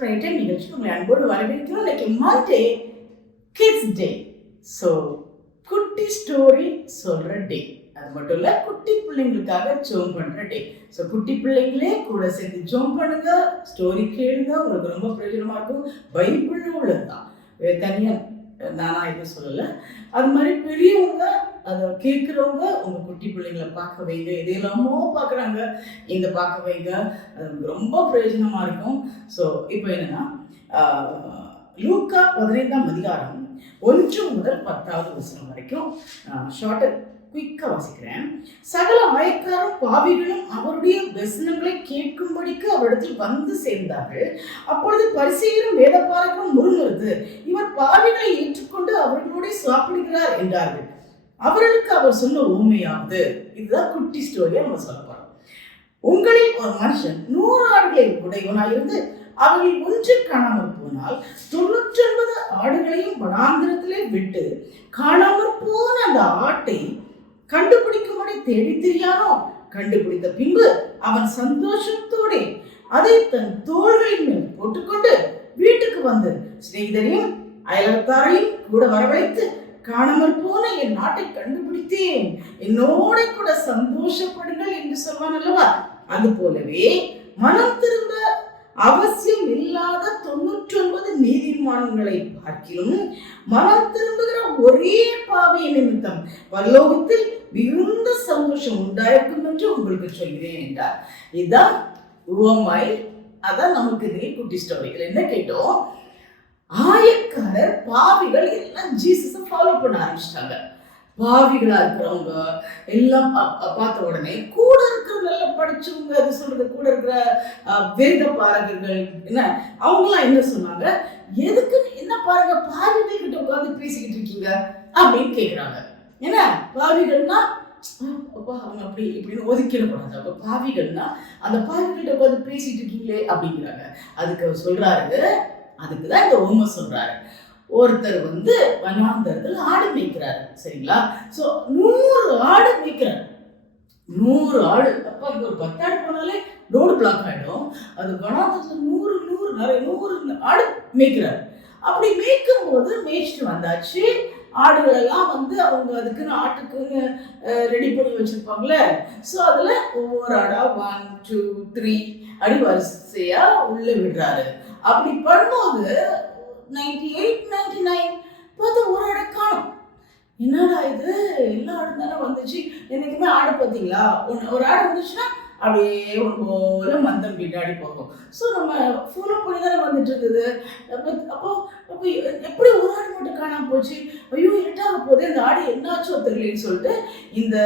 பிரைட்டைம் நிகழ்ச்சிக்கு உங்களை அன்போடு வரவேற்கிறோம். இன்னைக்கு மண்டே கிட்ஸ் டே. ஸோ குட்டி ஸ்டோரி சொல்கிற டே. அது மட்டும் இல்லை, குட்டி பிள்ளைங்களுக்காக ஜோம் பண்ணுற டே. ஸோ குட்டி பிள்ளைங்களே கூட சேர்ந்து ஜோம் பண்ணுங்க, ஸ்டோரி கேளுங்க, உங்களுக்கு ரொம்ப பிரயோஜனமாக இருக்கும். பைபிளில் உள்ளது தான், தனியாக நானா எதுவும் சொல்லலை. அது மாதிரி பெரியவங்க அதை கேட்குறவங்க உங்கள் குட்டி பிள்ளைங்களை பார்க்க வைங்க. இது எல்லாமோ பார்க்குறாங்க, இந்த பார்க்க வைங்க, அது ரொம்ப பிரயோஜனமாக இருக்கும். ஸோ இப்போ என்னென்னா, லூக்கா 15ஆம் அதிகாரம் 1 முதல் 10வது வசனம் வரைக்கும் ஷார்ட்டாக குயிக்காக வாசிக்கிறேன். சகல ஆயக்காரும் பாவிகளும் அவருடைய வசனங்களை கேட்கும்படிக்கு அவரிடத்தில் வந்து சேர்ந்தார்கள். அப்பொழுது பரிசேயரும் வேதபாரகரும் முறுமுறுத்து, இவர் பாவிகளை ஏற்றுக்கொண்டு அவர்களோட சாப்பிடுகிறார் என்றார்கள். அவர்களுக்கு அவர் சொன்ன உண்மையாவது, இதுதான் குட்டி ஸ்டோரியா நம்ம சொல்ல போறோம். உங்களில் ஒரு மனுஷன் 100 ஆடுகளை உடையவனாயிருந்து அவர்கள் ஒன்று காணாமல் போனால் 99 ஆடுகளையும் வனாந்திரத்திலே விட்டு காணாமல் போன அந்த ஆட்டை கண்டுபிடிக்கும்படி தேடி தெரியானோ? கண்டுபிடித்த பின்பு அவன் சந்தோஷத்தோட அதை தன் தோள்களின் மேல் போட்டுக்கொண்டு வீட்டுக்கு வந்து சிநேகிதரையும் அயலத்தாரையும் கூட வரவழைத்து, காணாமல் போன என் நாட்டை கண்டுபிடித்தேன், என்னோட கூட சந்தோஷப்படுங்கள் என்று சொல்வான் அல்லவா? அது போலவே மனம் திரும்ப அவசியம் இல்லாத 99 நீதிமான்களை பார்க்கிலும் மனம் திரும்புகிற ஒரே பாவிய நிமித்தம் பரலோகத்தில் மிகுந்த சந்தோஷம் உண்டாயிருக்கும் என்று உங்களுக்கு சொல்கிறேன் என்றார். இதுதான் உவமை. அதான் நமக்கு இதே குட்டி ஸ்டோரிகள். என்ன கேட்டோம்? ஆயக்காரர் பாவிகள் எல்லாம் ஜீசஸை ஃபாலோ பண்ண ஆரம்பிச்சிட்டாங்க. பாவிகளா இருக்கிறவங்க எல்லாம் பார்த்த உடனே கூட இருக்கிற நல்ல படிச்சவங்க, அது சொல்றது கூட இருக்கிற வேத பாரகர்கள் என்ன, அவங்களாம் என்ன சொன்னாங்க? எதுக்கு என்ன பாருங்க, பாவிகள் கிட்ட உட்காந்து பேசிக்கிட்டு இருக்கீங்க அப்படின்னு கேட்குறாங்க. ஏன்னா பாவிகள்னா அவங்க அப்படி இப்படின்னு ஒதுக்கிடக்கூடாது. அப்ப பாவிகள்னா அந்த பாவிகிட்ட உட்காந்து பேசிட்டு இருக்கீங்களே அப்படிங்கிறாங்க. அதுக்கு அவர் சொல்றாரு, அதுக்குதான் இந்த உண்மை சொல்றாரு. ஒருத்தர் வந்து வனாந்தரத்தில் ஆடு மேய்க்கிறாரு, சரிங்களா? ஸோ 100 ஆடு மேய்க்கிறாரு. 100 ஆடு. அப்போ அங்கே ஒரு 10 ஆடு போனாலே ரோடு பிளாக் ஆகிடும். அது வனாந்தரத்தில் 100 ஆடு மேய்க்கிறாரு. அப்படி மேய்க்கும் போது மேய்ச்சிட்டு வந்தாச்சு. ஆடுகள் எல்லாம் வந்து அவங்க அதுக்குன்னு ஆட்டுக்குன்னு ரெடி பண்ணி வச்சிருப்பாங்களே. ஸோ அதில் ஒவ்வொரு ஆடா 1 2 3 அடி வரிசையா உள்ள விடுறாரு. அப்படி பண்ணும்போது 98 99 பார்த்தா ஒரு ஆடை காணும். என்னடா இது, எல்லா ஆடும் தானே வந்துச்சு, என்னைக்குமே ஆடை பார்த்தீங்களா? ஒரு ஆடு வந்துச்சுன்னா அப்படியே ஒன்று போல மந்தம் பின்னாடி போகும். ஸோ நம்ம ஃபாலோ பண்ணி தானே வந்துட்டு இருக்குது. அப்போ எப்படி ஒரு ஆடு மட்டும் காணாம போச்சு? ஐயோ இருட்டாக போதே, இந்த ஆடு என்னாச்சோ தெரியலன்னு சொல்லிட்டு இந்த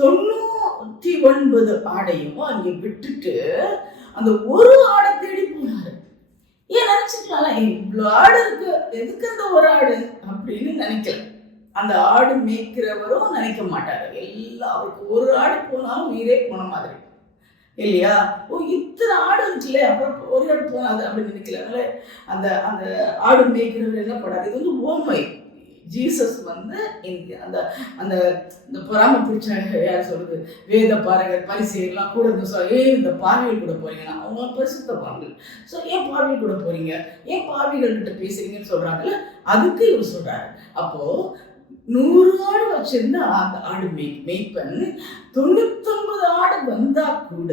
99 ஆடையும் அங்கே விட்டுட்டு அந்த ஒரு ஆடை தேடி போனாரு. ஏன் நினைச்சுக்கலாம், இவ்வளோ ஆடு இருக்கு, எதுக்கு அந்த ஒரு ஆடு அப்படின்னு நினைக்கல. அந்த ஆடு மேய்க்கிறவரும் நினைக்க மாட்டாரு. அவருக்கு ஒரு ஆடு போனாலும் உயிரே போன மாதிரி இல்லையா? ஓ இத்தனை ஆடு இருந்துச்சுல, அப்புறம் ஒரு ஆடு போனாது அப்படின்னு நினைக்கல. அதனால அந்த அந்த ஆடு மேய்க்கிறவர் என்ன பண்ணாரு? இது வந்து ஓமை. ஜீசஸ் வந்து அந்த அந்த இந்த பொறாமை பிடிச்ச யார் சொல்றது, வேத பாரகர் பரிசேயர்லாம் கூட இருந்து இந்த பாவிகள் கூட போறீங்கன்னா அவங்க பரிசுத்தவான்கள். ஸோ ஏன் பாவிகள் கூட போறீங்க, ஏன் பாவிகள் கிட்ட பேசுறீங்கன்னு சொல்றாங்கல்ல, அதுக்கு இவர் சொல்றாரு. அப்போ 100 ஆடு வச்சிருந்தா அந்த ஆடு மேய்ப்பன் 99 ஆடு வந்தா கூட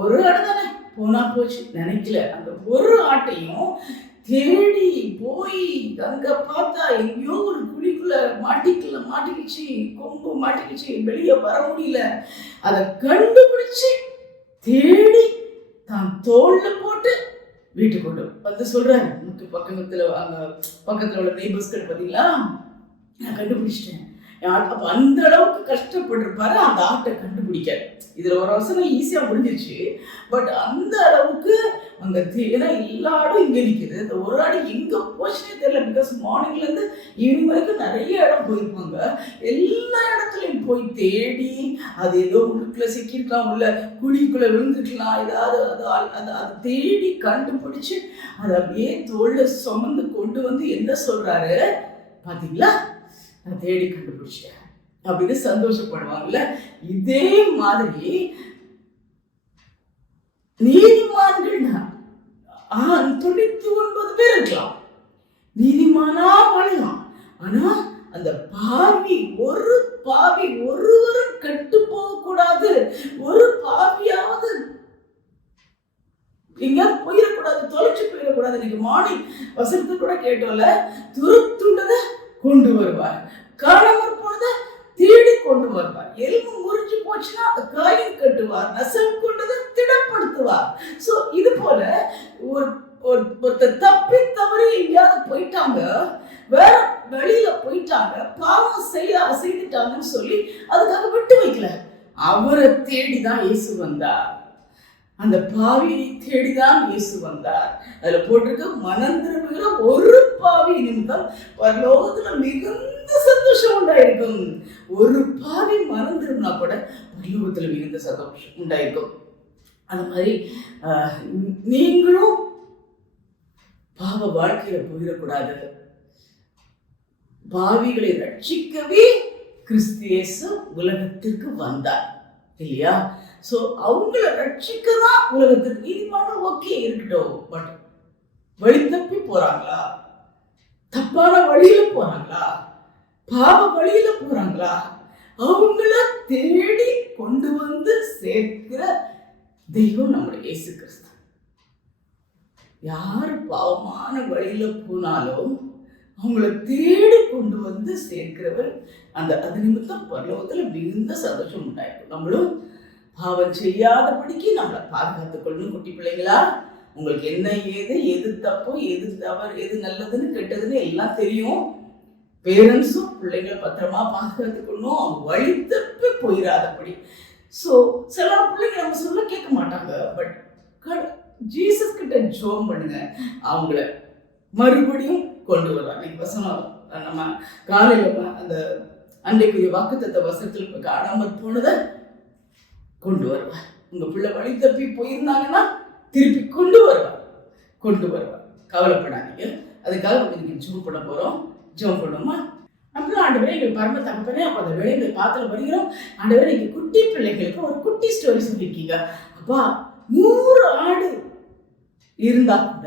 ஒரு ஆடு தானே போனா போச்சு நினைக்கல. அந்த ஒரு ஆட்டையும் தேடி போய் அங்க பார்த்தா எங்கேயோ ஒரு குழிக்குள்ள மாட்டிக்கிச்சு, கொம்பு மாட்டிக்கிச்சு, வெளியே வர முடியல. அதை கண்டுபிடிச்சு தேடி தான் தோல்ல போட்டு வீட்டுக்கு கொண்டு வந்து சொல்றாரு. பக்கத்துல அங்க பக்கத்துல உள்ள நெய்பர்ஸ் கிட்ட பார்த்தீங்களா, நான் கண்டுபிடிச்சிட்டேன். அப்போ அந்த அளவுக்கு கஷ்டப்பட்டிருப்பாரு அந்த ஆட்டை கண்டுபிடிக்க. இதுல ஒரு வசனம் ஈஸியா முடிஞ்சிருச்சு. பட் அந்த அளவுக்கு அங்க ஏன்னா எல்லா ஆடும் இங்க நிற்குது, இந்த ஒரு ஆடு எங்க போச்சுன்னே தெரியல. பிகாஸ் மார்னிங்ல இருந்து ஈவினிங் வரைக்கும் நிறைய இடம் போயிருப்பாங்க. எல்லா இடத்துலையும் போய் தேடி அது ஏதோ உள்ளுக்குள்ள சிக்கிருக்கலாம், உள்ள குழிக்குள்ள விழுந்துக்கலாம், ஏதாவது அதை தேடி கண்டுபிடிச்சு அதை அப்படியே தோல்ல சுமந்து கொண்டு வந்து என்ன சொல்றாரு பாத்தீங்களா, நான் தேடி கண்டுபிடிச்சிட்டேன் அப்படின்னு சந்தோஷப்படுவாங்கல்ல. இதே மாதிரி நீதிமான்கள் 99 நீதிமானா வாழலாம். ஆனா அந்த ஒரு பாவி ஒருவரும் கெட்டு போக கூடாது. ஒரு பாவியாவது எங்கேயாவது போயிடக்கூடாது, தொலைச்சு போயிடக்கூடாது. இன்னைக்கு மார்னிங் வசனத்தை கூட கேட்டோம்ல, துருத்துண்டத கொண்டு வருவார், காணாமற் போனதை தேடி கொண்டு வருவார், எலும்பு முறிஞ்சு போச்சுன்னா காயம் கட்டுவார், நசல் கொண்டதை திடப்படுத்துவார். சோ இது போல ஒருத்தர் தப்பி தவறி எங்கேயாவது போயிட்டாங்க, வேற வெளியில போயிட்டாங்க, பாவம் செய்துட்டாங்கன்னு சொல்லி அதுக்காக விட்டு வைக்கல. அவரை தேடிதான் இயேசு வந்தார். அந்த பாவியை தேடிதான் இயேசு வந்தார். அதுல போட்டிருக்க மனம் திரும்புகிற ஒரு பாவி நிமித்தம் பரலோகத்துல மிகுந்த சந்தோஷம் உண்டாயிருக்கும். ஒரு பாவி மனம் திரும்பினா கூட பரலோகத்துல மிகுந்த சந்தோஷம் உண்டாயிருக்கும். அந்த மாதிரி நீங்களும் பாவ வாழ்க்கையில போயிடக்கூடாது. பாவிகளை ரட்சிக்கவே கிறிஸ்து இயேசு உலகத்திற்கு வந்தார் இல்லையா? சோ அவங்கள ரட்சிக்கதான் உலகத்துக்கு நீதிமான ஓகே இருக்கட்டும். பட் வழி தப்பி போறாங்களா, தப்பான வழியில போறாங்களா, பாவ வழியில போறாங்களா, அவங்கள தேடி கொண்டு வந்து சேர்க்கிற தெய்வம் நம்முடைய இயேசு கிறிஸ்து. யாரு பாவமான வழியில போனாலும் அவங்கள தேடி கொண்டு வந்து சேர்க்கிறவர். அது நிமித்தம் பரலோகத்துல மிகுந்த சந்தோஷம் உண்டாயிருக்கும். நம்மளும் பாவம் செய்யாதபடிக்கு நம்மளை பாதுகாத்துக் கொள்ளணும். குட்டி பிள்ளைங்களா, உங்களுக்கு என்ன எது தப்போ எது தவறு எது நல்லதுன்னு கெட்டதுன்னு எல்லாம் தெரியும். பேரண்ட்ஸும் பிள்ளைங்களை பத்திரமா பாதுகாத்துக் கொள்ளணும், அவங்க வழி தப்பி போயிடாதபடி. ஸோ சில பிள்ளைங்க நம்ம சொல்ல கேட்க மாட்டாங்க. பட் ஜீசஸ் கிட்ட ஜோம் பண்ணுங்க, அவங்கள மறுபடியும் கொண்டு வருவாங்க. இன்னைக்கு வசனம் நம்ம காலையில அந்த அன்றைக்குரிய வாக்குத்தத்த வசனத்தில் காணாமல் போனதை கொண்டு வருவார். உங்க பிள்ளை வழி தப்பி போயிருந்தாங்கன்னா திருப்பி கொண்டு வருவார். கவலைப்படாதீங்க. அதுக்காக இன்னைக்கு ஜோம் பண்ண போறோம். ஜோம் பண்ணுமா? அப்புறம் ஆண்டவரே எங்களுக்கு பரம தகப்பனே, அப்போ அந்த வேலைகளை பாத்துல வருகிறோம். ஆண்டவரே, எங்க குட்டி பிள்ளைகளுக்கு ஒரு குட்டி ஸ்டோரி சொல்லியிருக்கீங்க. அப்பா 100 ஆடு இருந்தா கூட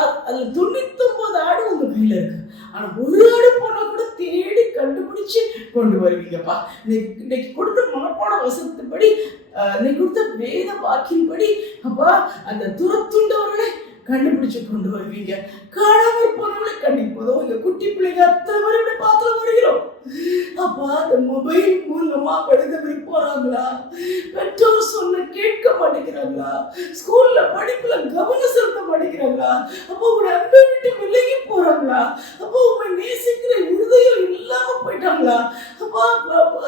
அதுல 99 ஆடு உங்க கையில இருக்கு. ஆனா ஒரு ஆடு போனா கூட தேடி கண்டுபிடிச்சு கொண்டு வருவீங்கப்பா. இன்னைக்கு கொடுத்த மனப்பாட வசனத்தின்படி, இன்னைக்கு கொடுத்த வேத வாக்கின்படி அப்பா அந்த துரத்துண்டவர்களை கண்டுபிடிச்சு கொண்டு வருவீங்க. காணாமல் போனவங்களை கண்டிப்போதும் எங்க குட்டி பிள்ளைங்க அத்தனை வரை பாத்துல வருகிறோம். அப்பா அந்த மொபைல் மூலமா படிக்க போறாங்களா, பெற்றோர் சொல்ல கேட்க மாட்டேங்கிறாங்களா, ஸ்கூல்ல படிப்புல கவனம் செலுத்த மாட்டேங்கிறாங்களா, அப்போ உங்களை அன்பை விட்டு விலகி போறாங்களா, அப்போ உங்களை நேசிக்கிற இருதயம் இல்லாம போயிட்டாங்களா, அப்பா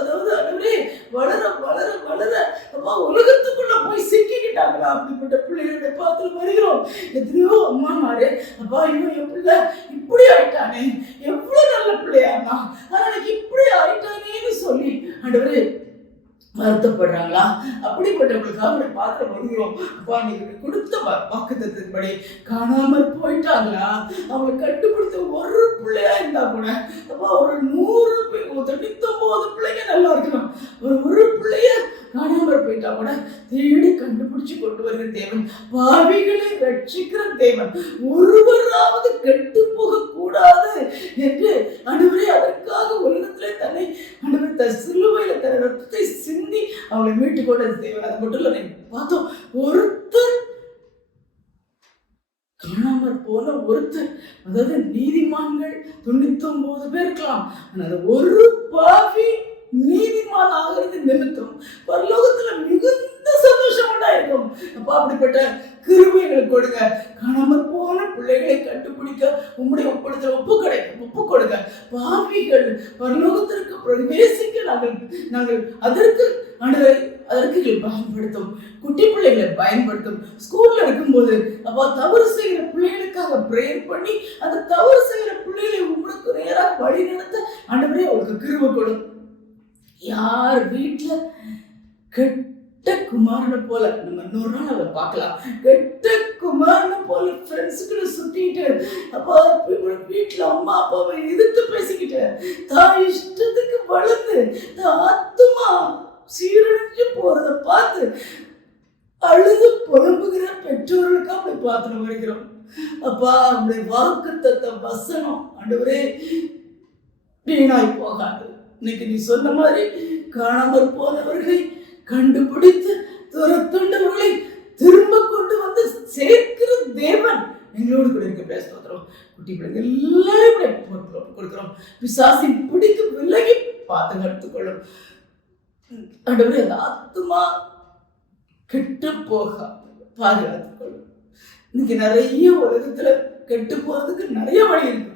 அதாவது அதுவே வளர வளர வளர அப்பா உலகத்துக்குள்ள போய் சிக்கிக்கிட்டாங்களா, அப்படிப்பட்ட பிள்ளைகளை பார்த்து வருகிறோம். எத்தனையோ அம்மா மாறு அப்பா இவன் என் பிள்ளை இப்படி ஆயிட்டானே, எவ்வளவு நல்ல பிள்ளையானா, ஆனா எனக்கு இப்படி ஆயிட்டானேன்னு சொல்லி ஆண்டவரே வருத்தப்படுறாங்களா? அப்படிப்பட்டவங்களுக்காக அவங்களை பார்த்து வருகிறோம். அப்பா நீங்க கொடுத்த வாக்குத்தத்தின்படி காணாமல் போயிட்டாங்களா, அவங்களை கண்டுபிடித்த ஒரு பிள்ளையா இருந்தா கூட அப்பா ஒரு 99 பிள்ளைங்க நல்லா இருக்கலாம். ஒரு பிள்ளைய காணாமல் போயிட்டா கூட தேடி கண்டுபிடிச்சு கொண்டு வருகிற தேவன், பாவிகளை ரட்சிக்கிற தேவன், ஒருவராவது கெட்டு போக கூடாது என்று ஆண்டவரே அதற்காக உலகத்திலே தன்னை ஆண்டவர் சிலுவையில தன் ரத்தத்தை சிந்தி அவளை மீட்டு கொண்ட தேவன். அது மட்டும் இல்ல, பார்த்தோம் ஒருத்தர் காணாமற் போன ஒருத்தர், அதாவது நீதிமான்கள் 99 பேர் இருக்கலாம். ஆனால் ஒரு பாவி நீதிமான் ஆகிறது நிமித்தம் பரலோகத்துல மிகுந்த சந்தோஷம் உண்டாயிருக்கும். அப்பா அப்படிப்பட்ட கிருபைகளை கொடுங்க. காணாமற் போன பிள்ளைகளை கண்டுபிடிக்க உம்முடைய ஒப்பு கொடுங்க. பாவிகள் பரலோகத்திற்கு பிரவேசிக்க நாங்கள் அதற்கு பயன்படுத்தும். குட்டி பிள்ளைகளை பயன்படுத்தும். ஸ்கூல்ல இருக்கும்போது அப்பா தவறு செய்கிற பிள்ளைகளுக்காக பிரேயர் பண்ணி அந்த தவறு செய்கிற பிள்ளைகளை உங்களுக்கு நேராக வழி நடத்த ஆண்டவரே அவங்களுக்கு கிருபை கொடும். யார் வீட்டுல கெட்ட குமாரனை போல, நம்ம இன்னொரு நாள் அவரை பார்க்கலாம், கெட்ட குமாரனை போல ஃப்ரெண்ட்ஸுக்குள்ள சுத்திட்டு அப்பா வீட்டுல அம்மா அப்பாவை எதிர்த்து பேசிக்கிட்டு தான் இஷ்டத்துக்கு வளர்ந்து ஆத்துமா சீரழிஞ்சு போறத பார்த்து அழுது புலம்புகிற பெற்றோர்களுக்கு அப்படி பார்த்து வருகிறோம். அப்பா, நம்முடைய வாக்குத்தத்த வசனம் ஆண்டவரே வீணாய் போகாது. இன்னைக்கு நீ சொன்ன மாதிரி காணாமற் போனவர்களை கண்டுபிடித்து துரத்துண்டவர்களை திரும்ப கொண்டு வந்து சேர்க்கிற தேவன் எங்களோடு கூட இருக்க பேசுறோம். குட்டி பிள்ளைங்க எல்லாரும் கொடுக்கிறோம். பிசாசின் பிடிக்கு விலகி பாதுகாத்துக் கொள்ளும் ஆண்டவரே. அந்த ஆத்துமா கெட்டு போக பாதுகாத்துக் கொள்ளும். இன்னைக்கு நிறைய உலகத்துல கெட்டு போறதுக்கு நிறைய வழி இருக்கு.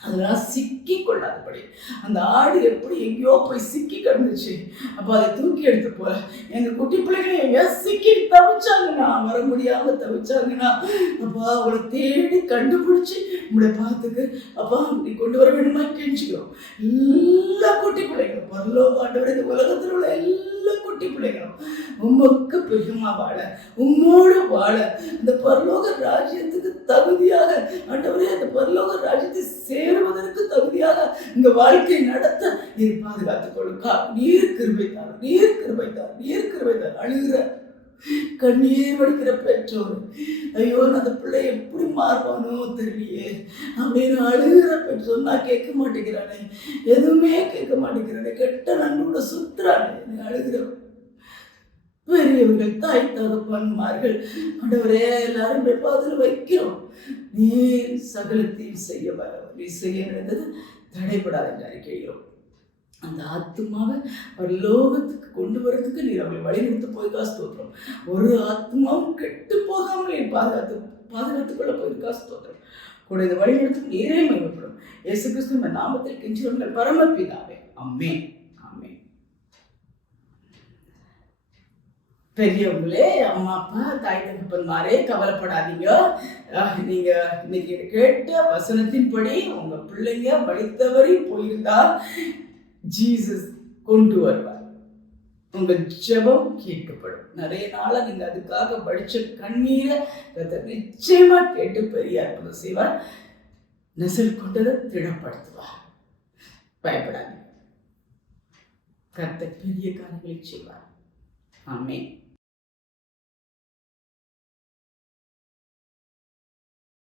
அதெல்லாம் சிக்கி கொள்ளாதபடி அந்த ஆடு எப்படி எங்கேயோ போய் சிக்கி கிடந்துச்சு, அப்போ அதை தூக்கி எடுத்து போல எங்கள் குட்டி பிள்ளைகளை எங்கேயோ சிக்கி தவிச்சாங்கன்னா, வர முடியாம தவிச்சாங்கன்னா, அப்பா அவளை தேடி கண்டுபிடிச்சி உங்களுடைய பார்த்துக்கு அப்பா நீ கொண்டு வர வேண்டுமா கெஞ்சிக்கிறோம். எல்லா குட்டி பிள்ளைகளும் பரலோக ஆண்டவரே, இந்த உலகத்தில் உள்ள எல்லா குட்டி பிள்ளைகளும் உமக்கு பிரியமா வாழ, உம்மோடு வாழ, அந்த பரலோக ராஜ்யத்துக்கு தகுதியாக ஆண்டவரே, அந்த பரலோக ராஜ்யத்தை சேருவதற்கு தகுதியாக இந்த வாழ்க்கை நடத்த நீர் பாதுகாத்துக் கொள்ளுக்கா. நீர் கிருபைத்தார், நீர் கிருபைத்தார், நீர் கிருபைத்தார். அழுகிற கண்ணீர் வடிக்கிற பெற்றோர், ஐயோ அந்த பிள்ளை எப்படி மாறுவானோ தெரியலையே அப்படின்னு அழுகிற பெற்றோர், நான் கேட்க மாட்டேங்கிறானே, எதுவுமே கேட்க மாட்டேங்கிறானே, கெட்ட நன்கூட சுத்துறானே, அழுகிறோம். பெரியவர்கள், தாய் தகப்பன்மார்கள் ஆண்டவரே எல்லாரும் பாதையில் வைக்கிறோம். நீர் சகலத்தையும் செய்ய வர, நீ செய்ய நினைத்தது தடைபடாத என்று அறிக்கைகிறோம். அந்த ஆத்மாவை பரலோகத்துக்கு கொண்டு வரதுக்கு நீர் அவங்களை வழிநடத்து போயிருக்கா ஸ்தோத்திரம். ஒரு ஆத்மாவும் கெட்டு போகாமல் நீர் பாதுகாத்துக்கொள்ள போயிருக்கா ஸ்தோத்திரம். கூட இந்த வழிநடத்துக்கு நீரே மகிமைப்படும். இயேசு கிறிஸ்துவின் நாமத்தில் கெஞ்சுகிறோம் பரமபிதாவே, ஆமென். பெரியவங்களே, அம்மா அப்பா, தாய் தகப்பன்மாரே, கவலைப்படாதீங்க. நீங்க இன்னைக்கு கேட்ட வசனத்தின்படி உங்க பிள்ளைங்க வழித்தவறி போயிருந்தால் ஜீசஸ் கொண்டு வருவார். உங்க ஜெபம் கேட்கப்படும். நிறைய நாளா நீங்க அதுக்காக படிச்ச கண்ணீரை நிச்சயமா கேட்டு பெரிய அற்புதம் செய்வார். நெசல் கொண்டதை திடப்படுத்துவார். பயப்படாதீங்க. கர்த்தர் பெரிய காரியங்களை செய்வார். ஆமென்.